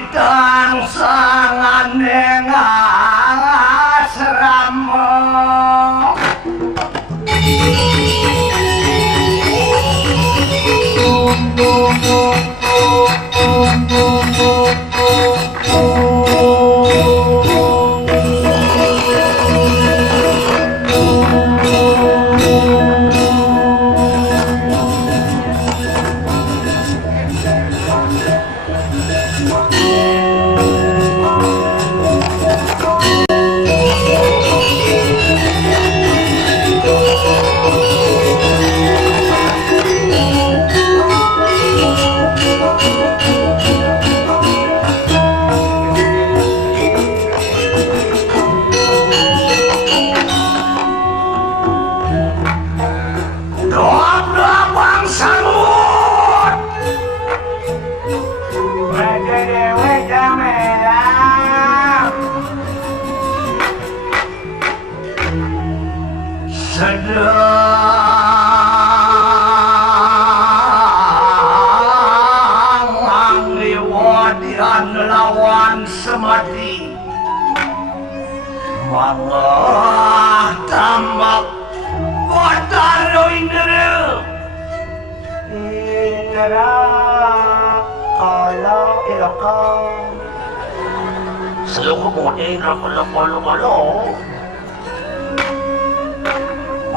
Pamitan sangane ngasrama lawan semati malah tambah wadaro indera kalau ilokong selalu kemudian kalau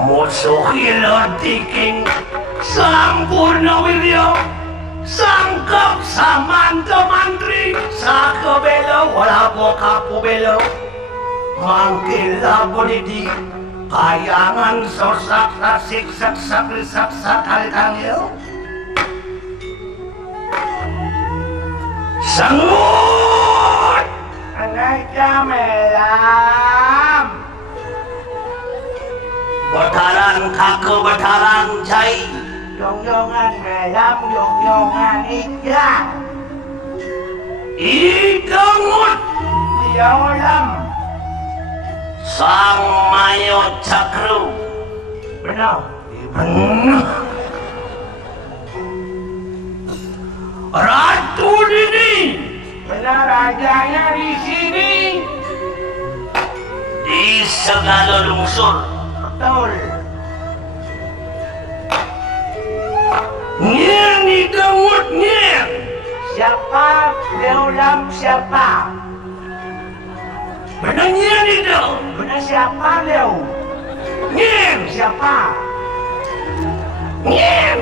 musuh hilotiking sampurna wirya sangkap samanta mantri sakabelo wala bokapu belo mangkila bonidi kayangan sosak sasik sak halkangyo sangut anay kamelam bataran kaku bataran jai Yong-yongan melam, yong-yongan ikan Ikangut Diawalam Sang Mayo Cakru Benar Benar Ratu Dini Benar rajanya di sini Di segala lungsur Betul Nyen idamut nyen siapa Leulam siapa benar nyen itu benar siapa Leu nyen siapa nyen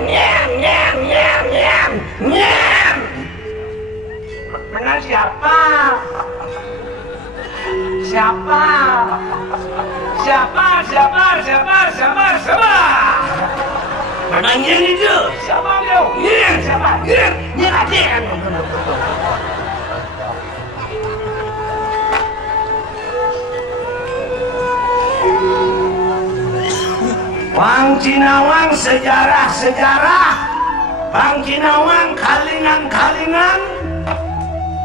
benar siapa Menanya itu siapa Leo? Siapa? Nyen Bang Cinawang sejarah Bang Cinawang kalingan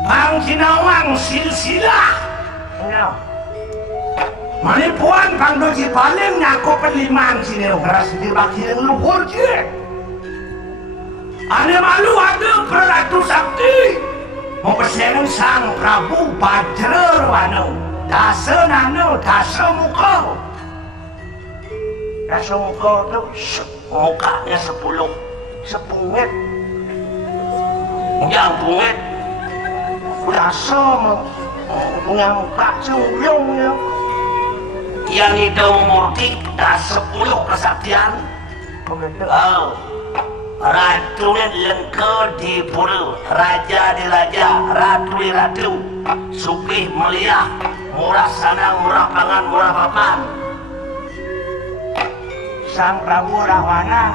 Bang Cinawang silsilah Manipuan Bang Doji paling ngaku penlimaan sini keras di baki yang luhur je ane malu ada Pratu Sakti mempersenang Sang Prabu Bajrarwano dasa nano dasa muka itu mukanya 10 sepungit yang pungit dasa ngangkat cuyungnya yang itu murti dah 10 kesaktian ratunya lengkau di pura raja di raja ratu di ratu sugih mulia murah sanang murah pangan murah papan Sang Prabu Rahwana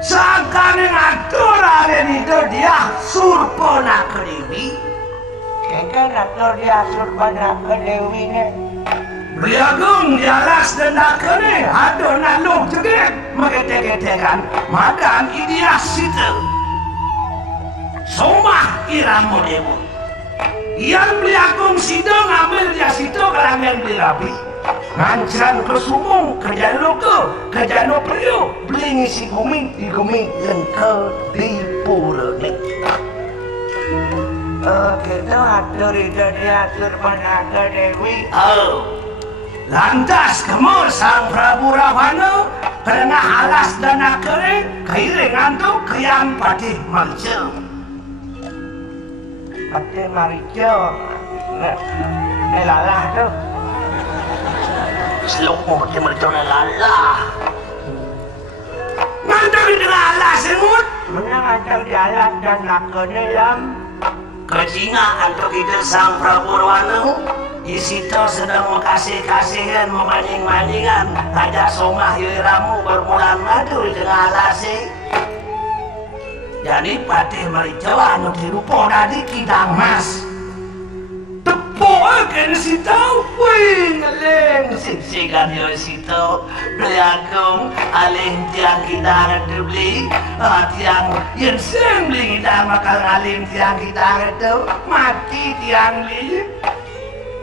sangkane ngatur ada itu dia surpona ke Dewi kengke ngatur dia surpona ke Dewi Beliagung jalas dendakane ada nalung cegek mengetek-ketekan madan idias situ somah iramu debu yang beliagung situ ngambil dia situ kerangan berapi ngancan ke sumung ke jano priyo beli ngisi gumi di gumi lengkau di pura Kita atur itu diatur Naga Dewi. Lantas kamu sang Prabu Ravana karena alas dana kering kairingan tu kayang Patih Marica. Patih Marica, lalah tu. Seloko Patih Marica lalah. Ngantar dengan alas semut. Menang antar di alas dan naga dalam. Kecingaan tu kita sang Prabu Ravana. Isito sedang makasih-kasihan, membanding-bandingan. Raja Somah Yiramu berbulan madu di tengah alasi. Jadi Patih Marica anu dirupa dari kidang mas. Tepuk akan Sito. Wih, ngeleng sik-sikan yo Sito. Beliagung aling tiang kidang itu beli. Tiang yang sering beli kidang bakal aling tiang kidang itu. Mati tiang beli.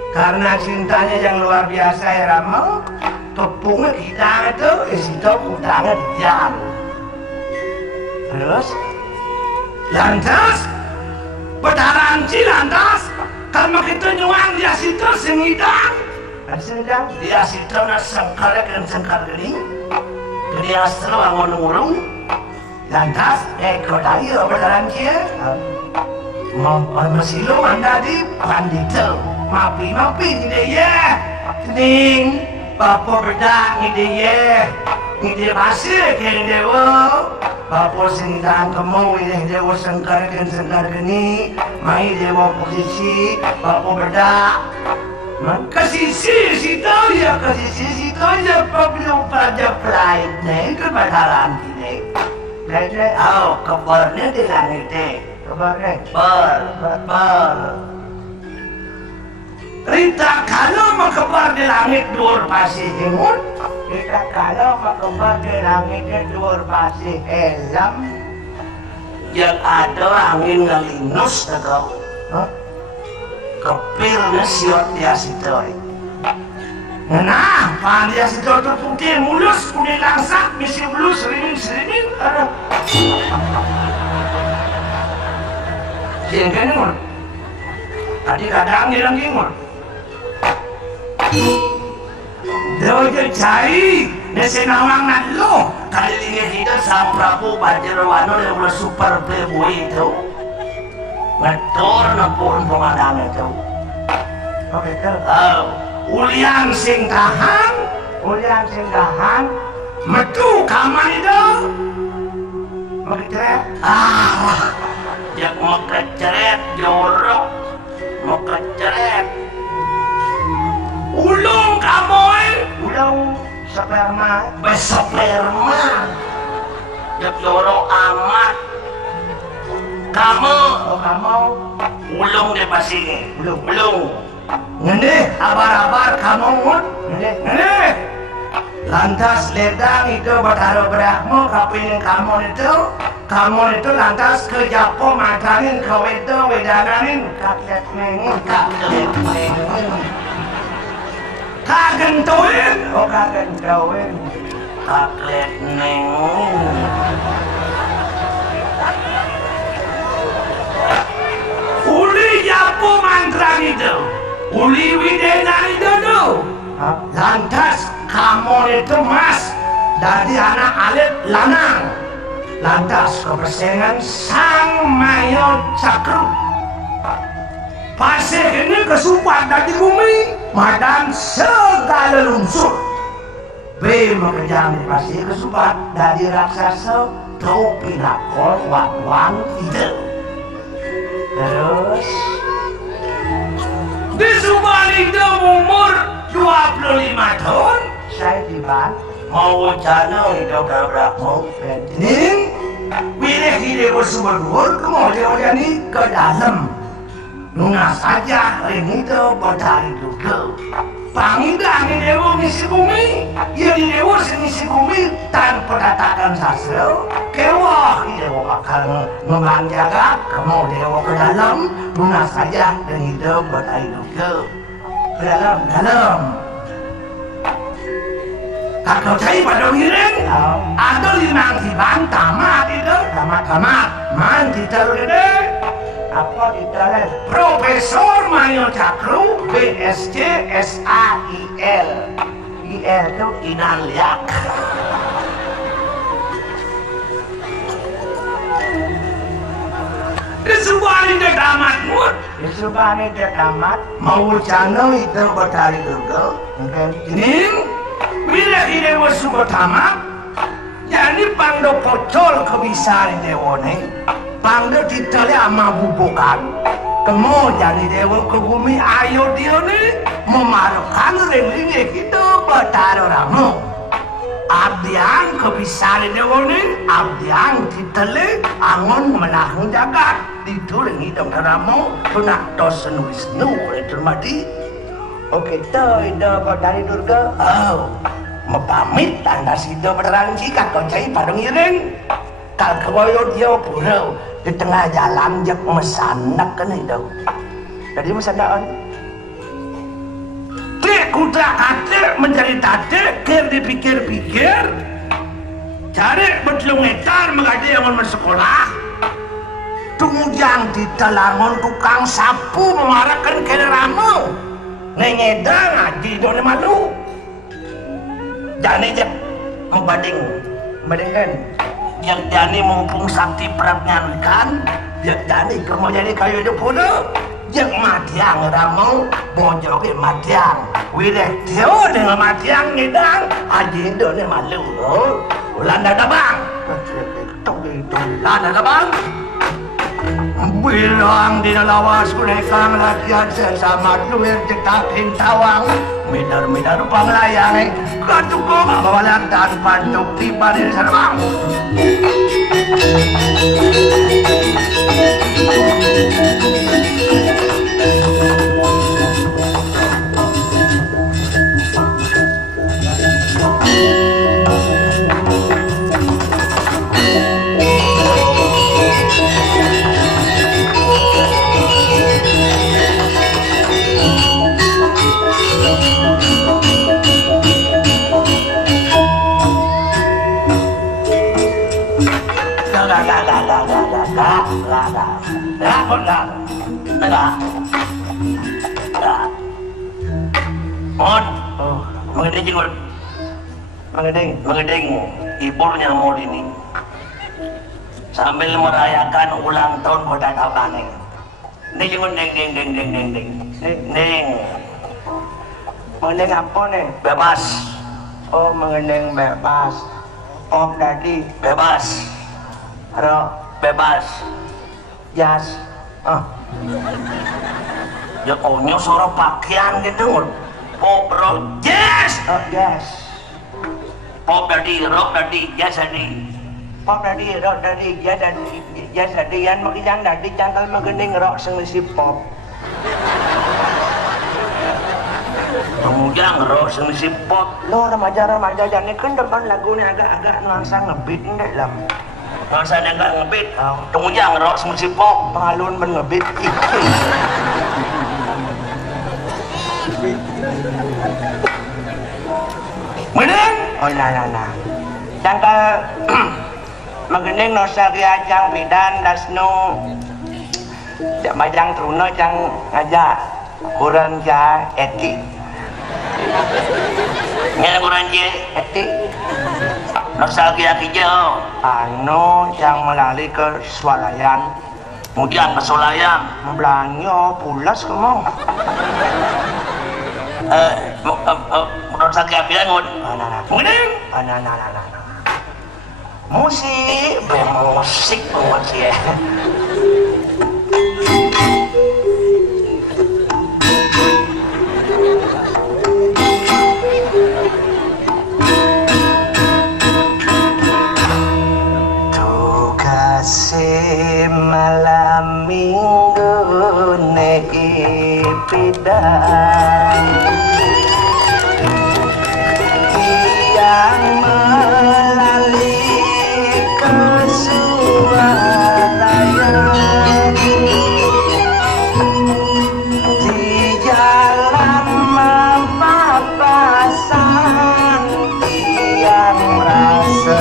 Karena cintanya yang luar biasa ya Rama, tepungnya kita itu, Sito utangnya diam. Terus, lantas, petaranci lantas, karena kita nyuang dia Sito sengidang. Sengidang? Dia Sito na sengkara kan sengkar gini, dia selalu angon-ngurung. Lantas, kau tahu petaranci ya? Masilo mandadi pandito. Mapi hindi ya, ning bapo berdak hindi ya, hindi pasir hindi wo, bapo singdang kamu hindi wo sengkar ni, mai dewo posisi bapo berdak, kasisi Sito ya pablo pada flight nih kebakaran ini, jadi kabarnya di langit kabarnya ber. Rita kalau mengkebar di langit dhuwur pasih hingun. Rita kalau mengkebar di langit dhuwur pasih helm. Yang ada angin ngelinus atau kepirnya siot dia Sito. Nah, pan dia Sito tu putih mulus, kuning langsak, misi mulus, serimin. Siang kan ngur. Tadi kadang ngilang ngur. Dojo cari nesenawang nalo kalinya kita sang Prabu Bajrawano yang udah super playboy itu ngetor nepun pemadam itu. Oke tuh. Ulian sing tahan metu kaman itu Makeceret. Jak mau keceret jorok mau keceret ulung kamoy Ulung sperma. besperma jak jorok amat kamu ulung di pasir ulung ngene abar-abar kamu ngun ngene lantas ledang itu bertaruh berahmu kapinin kamu itu lantas ke Japo matanin ke wedananin kaklet mengin kagentuin kaklet mengin uli Japo mantra itu uli widena itu lantas kamu itu mas dari anak alit lanang lantas kebersengan sang mayo cakru pasir ini kesupat dari bumi madan segala lunsur B mengerjaan di pasir kesupat dari raksasa tau pinakol wang ide terus di subang itu umur 25 tahun Saya diban. mau jana itu berapa penting pilih diri bersumber kemudian ini ke dalam nunga saja ini itu bertari dulu pangidang ini dewa misi bumi ya di dewa misi bumi tanpa katakan sastra kewah dewa bakal memanjaga kamu dewa ke dalam nunga saja dan itu bertari dulu ke dalam Kakau cai pada ngiring, ada limang tiban tamat itu, tamat, man kita gede, Apa ditulis? Profesor Mayo Cakru BSc SAIL. IL itu Inaliak. Disubani dedamat mut. disubani tamat. Mau channel itu batari durga. Ini bila ide wasu pertama. Jadi pangdo pocol kebiasaan dewone. Pangdo ditali ama bubukan. Temu jadi dewa ke bumi ayo dia ni memarukan relinge itu bataro ramu. Abdiang kebiasaan dewone. Abdiang ditali angon menahung jagat. Dituring hidung ramu. Tunak dosen wisnu itu mati. Oke, itu batari durga. Oh. Mepamit tanda sido beneran jika kau cai padang ireng kal keboyo dia pura di tengah jalan jak mesanak kan itu Jadi mesandaan. klik kuda kate menjadi tate ker dipikir-pikir cari betlung etar mengade yang sekolah tungjang di telangon tukang sapu memarakan kere ramu nengedang ngaji doni malu. Jani jak membandingkan yang Jani mumpung sakti prabnyankan yang Jani mau jadi kayu hidup pula yang matiang ramu bojo ke matiang wileh teo dengan matiang ngedang aji Indo ni malu ulan ada bang ada bang bilang di lawas kunekang latihan sesama duit cetakin tawang midar panglayang katuko mawalan dan pantuk tiba di sana Mengeding iburnya mau ini sambil merayakan ulang tahun kota Tabane. Ding Mengendeng apa nih? bebas Oh, mengendeng bebas. Oh, tadi bebas ro bebas jas. Oh, ya onyo soro pakaian gitu pop rock yes oh jas. pop tadi rock tadi yes tadi Pop tadi ro tadi jas dan jas tadi yang makijang tadi cangkal mengendeng ro sengisi pop. kemudian rock si pop Lo remaja jadi kan depan lagunya agak nuansa ngebeat enggak lam. rasanya nggak ngebit kemudian rock si pop Pengalun ben ngebeat. meneng Oh nah. Cangkal mengendeng nostalgia jang bidan dasnu. Jak majang truno jang ngajak kurang ja etik. nggak kurang je Etik nostalgia hijau anu yang melalui ke swalayan kemudian ke Solayan belanja pulas kamu. nostalgia bilangun meneng Nah. Musik, bermusik banget ya malam minggu neipidang yang melalui kesuarayan di jalan mapapasan yang merasa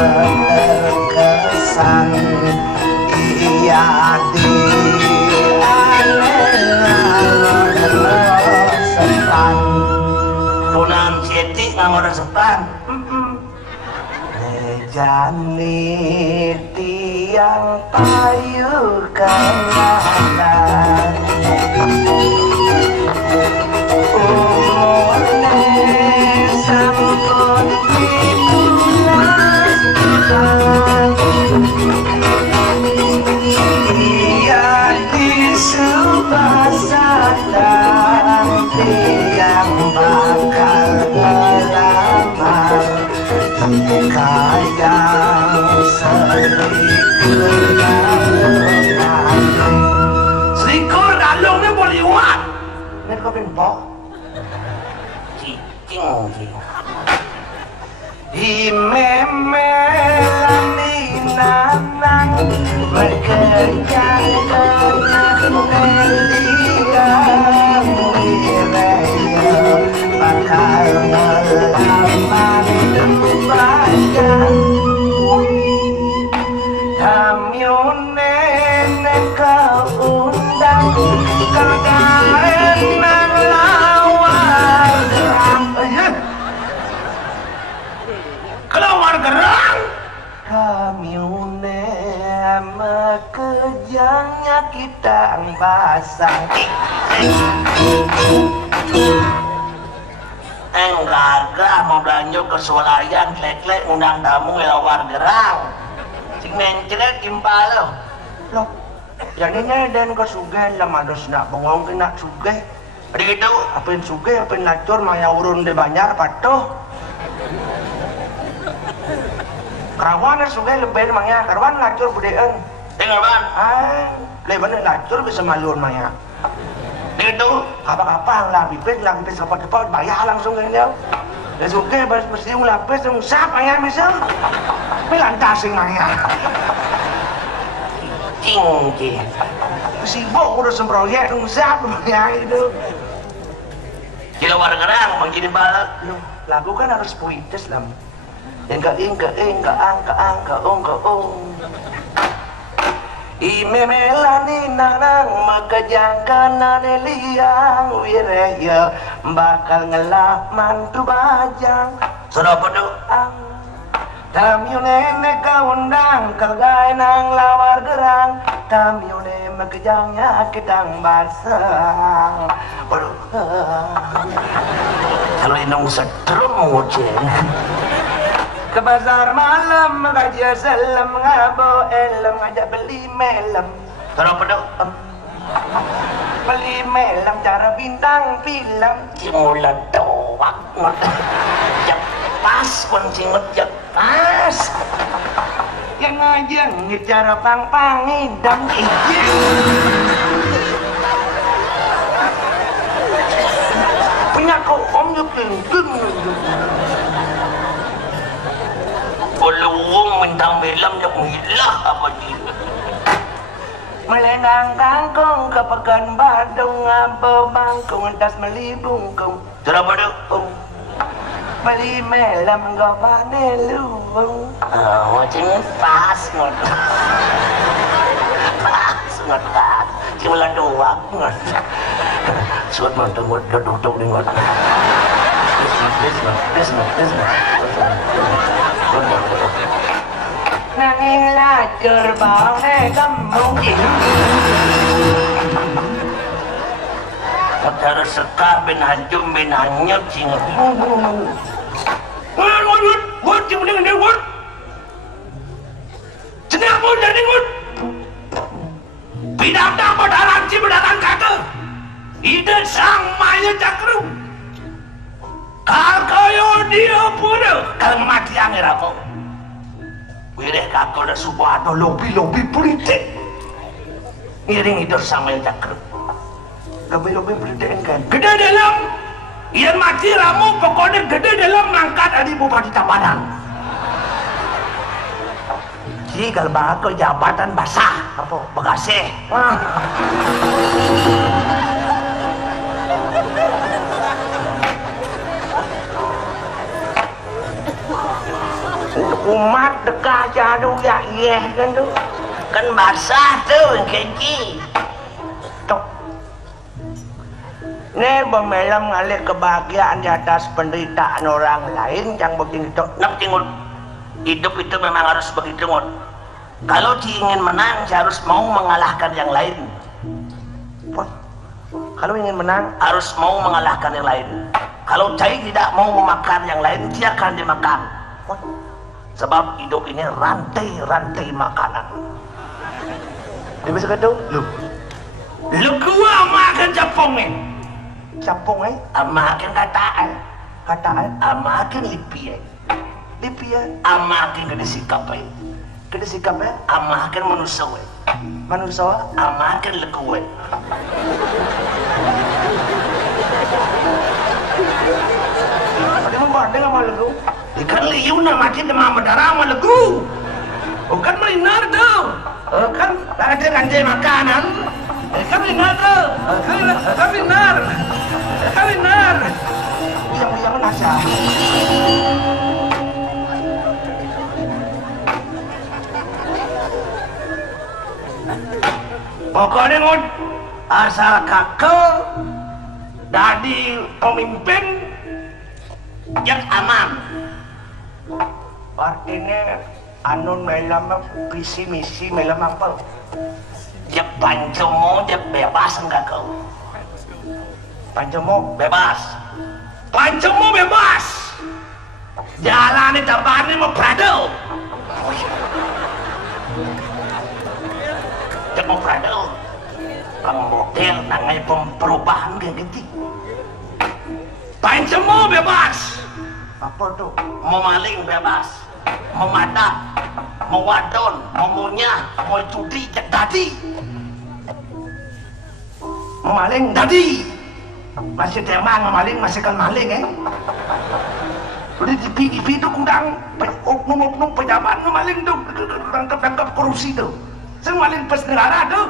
terkesan. Iya di setan. Jani tiang payu kanan umurne sampun pitulas ia disubasatan tiang bakal ngelamar kayang selikur dalungnya boleh umat ini kau pimpok cicing imemelani nanang berkejang kenang meliang wireyo bakal ngelamar Hamyone keundang kegaren nang lawar kelawar gerang Hamyone mekejangnya kita basang gagah mau belanja ke swalayan klek-klek undang tamu lawar gerang sing mencret impalo loh yang ini dan ke sugeh lah mados nak bengong kena sugeh ada gitu apin sugeh apin lacur maya urun de banyak patuh kerawan sugeh lebih maya kerawan lacur budean dengar ban leban lacur bisa malun maya itu apa-apa lapis dapat bayar langsung ini dan suka bersih lapis sap ayam misal melantasing maya cing sibuk udah semproyek sap maya itu kilo warga gerang menjadi balak lagu kan harus puitis lah yang keing imemelani nanang makajang kanan liang wireyo bakal ngelak mantu bajang sudah berdoa tamyune kaundang kagay nang lawar gerang tamyune makajangnya kitang basang kalau inong setrum ngucin ke pasar malam ngajak salam ngabo elem ngajak beli melem terus pedok beli melem cara bintang film cimulan doang pas kuncing ngejak pas yang ngajak ngecara pang ngidam izin punya kau om nyukin Peluang bintang film yang milah apa dia melendang kangkung ke pekan badung apa bangkung tas meli bungkung cara badung meli melam gopane luwung macam pas ngot cuma doang ngot suat manteng ngot duduk di ngot this nanging lacur baune kembung Saudara sekar bin hajum bin hanyut singet wud cimudeng ini wud jenak wud jadi wud bidang modalan cimudalan kakak ide sang maya cakru kakayo dia pura kalau mati angin apa wireh kakak dan subhano lobi politik ngiring hidup sang maya cakru lobi politik kan gede dalam yang mati ramu pokoknya gede dalam mangkat dari bupati Tabanan jika bakal jabatan basah apa Bekasi umat dekah jadu ya iya kan tuh kan basah tuh keki tok Nih bemelam ngalih kebahagiaan di atas penderitaan orang lain yang begini itu. Nak tingun. Hidup itu memang harus begitu ngun. Kalau ingin menang, harus mau mengalahkan yang lain. Kalau ingin menang Harus mau mengalahkan yang lain. Kalau Cai tidak mau memakan yang lain, dia akan dimakan. Sebab hidup ini rantai-rantai makanan. dia bisa kata Lu gua makan capongnya. capung Makan kataan. kataan Makan lipian. lipian Makan kena sikap. kena sikap Makan manusia. manusia Makan leguwe. dia membanding sama lu Ikan liu nak makin demam berdarah sama legu. Bukan melinar tuh. Kan ada rantai makanan. Kan melinar tuh. Kan melinar. Kan melinar. yang nasa Pokoknya ngon asal kakek jadi pemimpin yang aman. artinya anu melam visi misi melam apa Dia pancomo dia bebas enggak kau? panjemo Bebas. Pancomo bebas. Jalan itu bani mau prado. Dia mau prado. Pemodel nangai perubahan kayak gitu. Pancomo bebas. apa tuh Mau maling bebas. Mau madak. Mau wadon. Mau munyah. Mau judi. Cek tadi. memaling Tadi. masih temang memaling masih kan maling udah di TV itu kurang oknum-oknum pejabat memaling tuh tangkap korupsi tuh sing maling pes negara tuh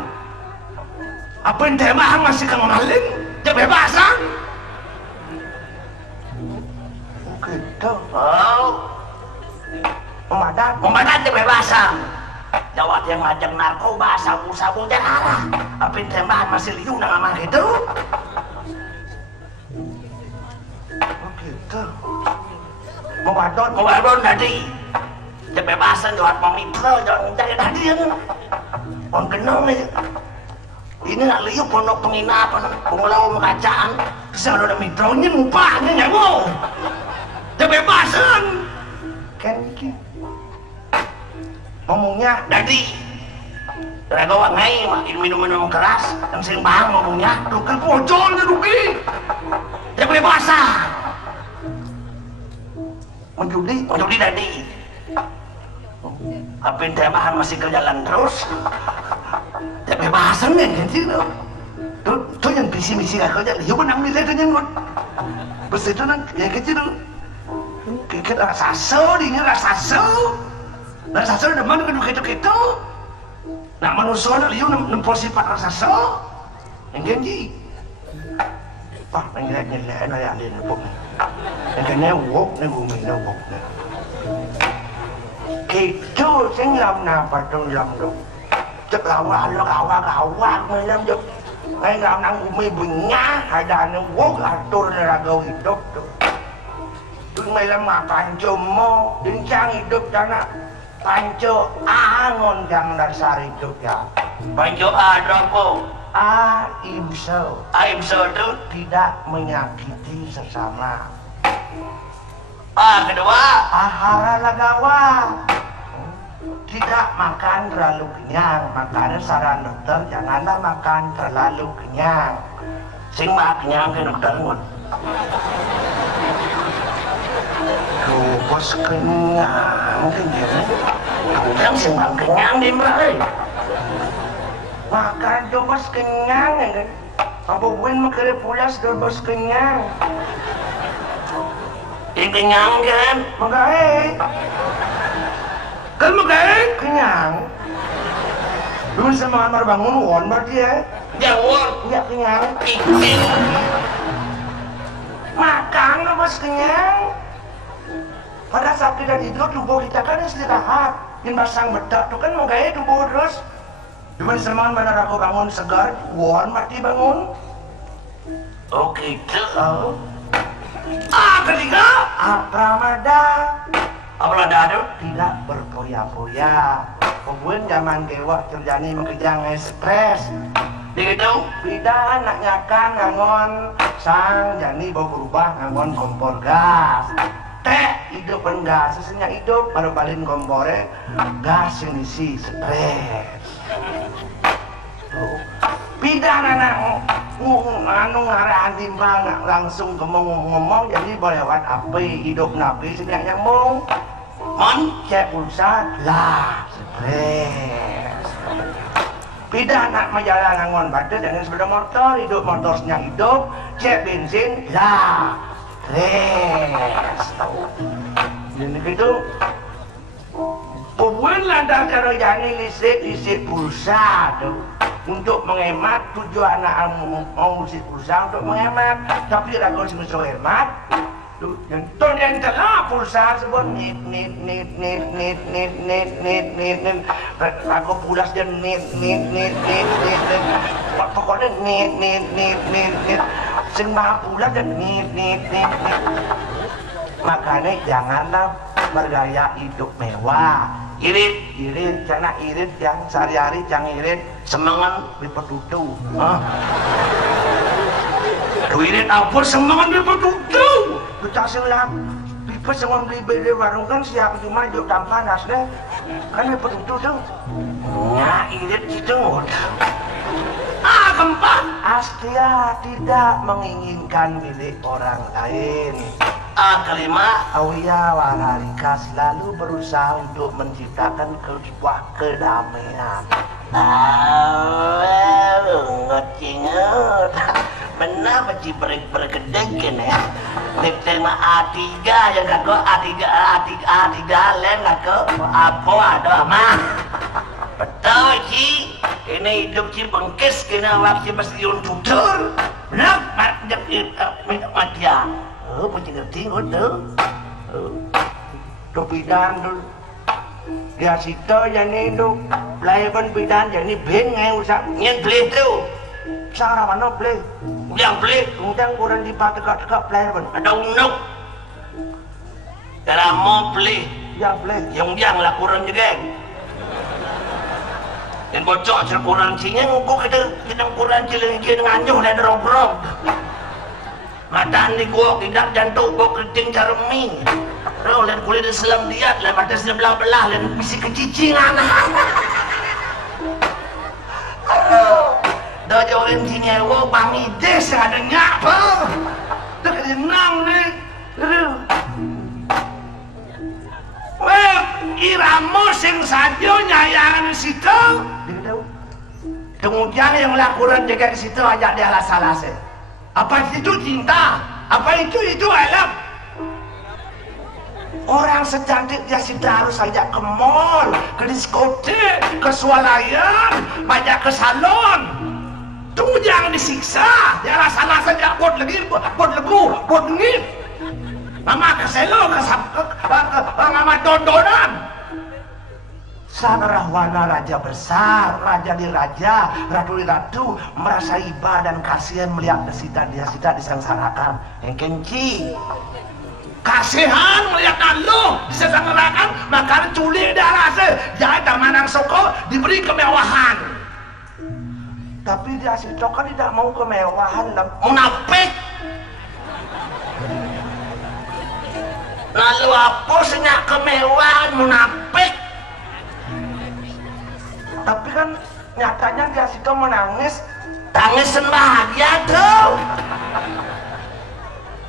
apa yang temang masih kan maling Dia bebas lah. gitu Oh. memadat Memandat dia bebas lah. Jawab yang ngajak narkoba, sabu-sabu jangan. Apa yang tembakan masih liu nama itu? gitu mewadon Mau baron tadi. Dia bebasan jawab pemitra, jangan cari tadi yang orang kenal nih. Ini nak liu pondok penginapan, pengelola kacaan. Bisa ada mitronya ngupahnya nyawa. Dia bebasan. kan gitu ngomongnya Tadi. Ragawa ngai makin minum-minum keras, yang sering paham ngomongnya. duki pocol dia duki Dia bebasan. menjudi Untuk tadi. Apa yang tembakan masih kerjalan terus? Dia bebasan kan gitu. tuh yang visi-misi gak kerja dia menang nilai tuh nyengut bes itu nang yang kecil kikit rasaso di ini rasaso udah mana kedua gitu nah manusia ada liu nempel sifat rasaso yang genji wah nyelek na yang dia nempel yang kena wok na bumi na wok na gitu sing lam na patong lam do cek lawa melam jok ngay ngam nang bumi bunya ada nang wok atur neraga hidup tuh tuh melam makan jomo dincang hidup dana panco angon yang dasar hidup ya Panjo adroko. imso Aib itu. tidak menyakiti sesama Kedua. ahara lagawa tidak makan terlalu kenyang makanya saran dokter janganlah makan terlalu kenyang Sing maknya ke dokter ngun. tuh bos kenyang kenyang Yang sing kenyang di mana? makan tuh bos kenyang ya kan apa bukan makan pulas tuh bos kenyang Yang kenyang kan? magae Kan makan? kenyang dulu sama kamar bangun won berarti ya Jawab. iya kenyang Ikut. makan tuh bos kenyang pada saat kita tidur tubuh kita kan istirahat yang pasang bedak tuh kan magae tubuh terus cuman semangat mana aku bangun segar won mati bangun Oh gitu. Ketiga, Pramada. Pramada itu tidak berpoya-poya. Kemudian zaman dewa terjadi mengerjang stres. Begitu, bida anaknya kan ngangon sang jani bawa berubah ngangon kompor gas. Hidup gas, sesenya hidup baru balin kompornya gas yang isi stres. Bidang anak anu ngarahan timbang langsung ngomong jadi boleh lewat api hidup napi senyak nyambung cek pulsa lah stres. Bidang anak majalah ngangon badan dengan sepeda motor hidup motor senyak hidup cek bensin lah stres. Jadi gitu Puan lantar karo jani listrik pulsa tuh untuk menghemat tujuan anak mau listrik pulsa untuk menghemat tapi kalau semisal hemat tuh yang telah pulsa sebut nit aku pulas dan nit pokoknya nit sing maha pulas dan nit makanya janganlah bergaya hidup mewah. Irit, karena irit yang sehari-hari jangan irit semangat dipetutu. Irit apa semangat dipetutu? Kita siap, pipa semua beli warung kan siap cuma hidup tanpa panas deh. Kan dipetutu tuh. Ya irit gitu. Keempat, Astia tidak menginginkan milik orang lain. Kelima, Awiya Waharika selalu berusaha untuk menciptakan sebuah kedamaian. Ngot benar beci bergedeg kene. Nek tema A3 yang kako A3 lain kako apa ada mah. Betul Ci. Ini hidup Ci bengkes kena waktu pasti tutur. Benar, mak dia. Macam ngerti tu. Tu bidan tu. Dia situ jadi tu. Pelayan bidan jadi bengai usah. Yang beli tu. Cara mana beli? Yang beli. Kemudian kurang dipakai-pakai pelayan. Ada unuk. Kalau mau beli. Yang beli. Yang lah kurang juga. Yang bocok kurang cinya. Kok kita kurang ciling dengan anjuh dan rob-rob. Mata ni gua tidak jantung gua keriting carmi. Lain kulit selam liat, lain mata sebelah belah, lain bisi kecicingan. Dah jauh orang sini, gua bangi des ada nyapa. Tak kenang ni. Iramo sing saja nyayang situ. Kemudian yang lakukan jaga di situ ajak dia alas-alas. Apa itu cinta? Apa itu alam? Orang secantik dia sudah harus ajak ke mall, ke diskotik, ke swalayan, banyak ke salon. Tunggu jangan disiksa. Dia rasa saja buat lagi, buat legu, buat ngip. Mama ke selo, ke ngamat dondonan. Sang Rahwana raja besar, raja di raja, ratu di ratu, merasa iba dan kasihan melihat Sita disengsarakan. Engkenci kasihan melihat lu disengsarakan, maka culik darah jadi manang soko diberi kemewahan. Tapi dia si Coko tidak mau kemewahan, munafik. Lalu apa senyak kemewahan munafik? Tapi kan nyatanya dia situ menangis, tangisan bahagia tuh.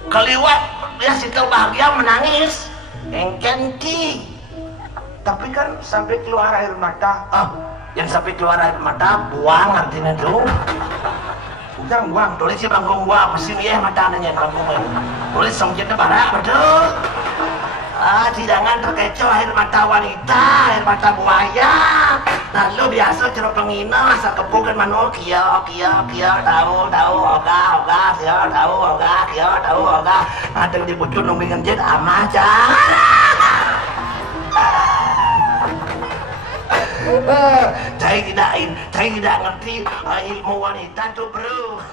Keliwat dia situ bahagia menangis, engkenti. Tapi kan sampai keluar air mata, yang sampai keluar air mata buang artinya tuh. Jangan buang, tulis si bangkong buang, mesin ya mata nanya bangkong. Tulis songjetnya barak betul. Jangan terkecoh air mata wanita, air mata buaya. Lalu biasa cerita penghina, asal kepukan mano kia, tahu, oga, kia, tahu, oga. Ada dibutuh numbingan jet ama aja. Saya tidak ngerti ilmu wanita tuh bro.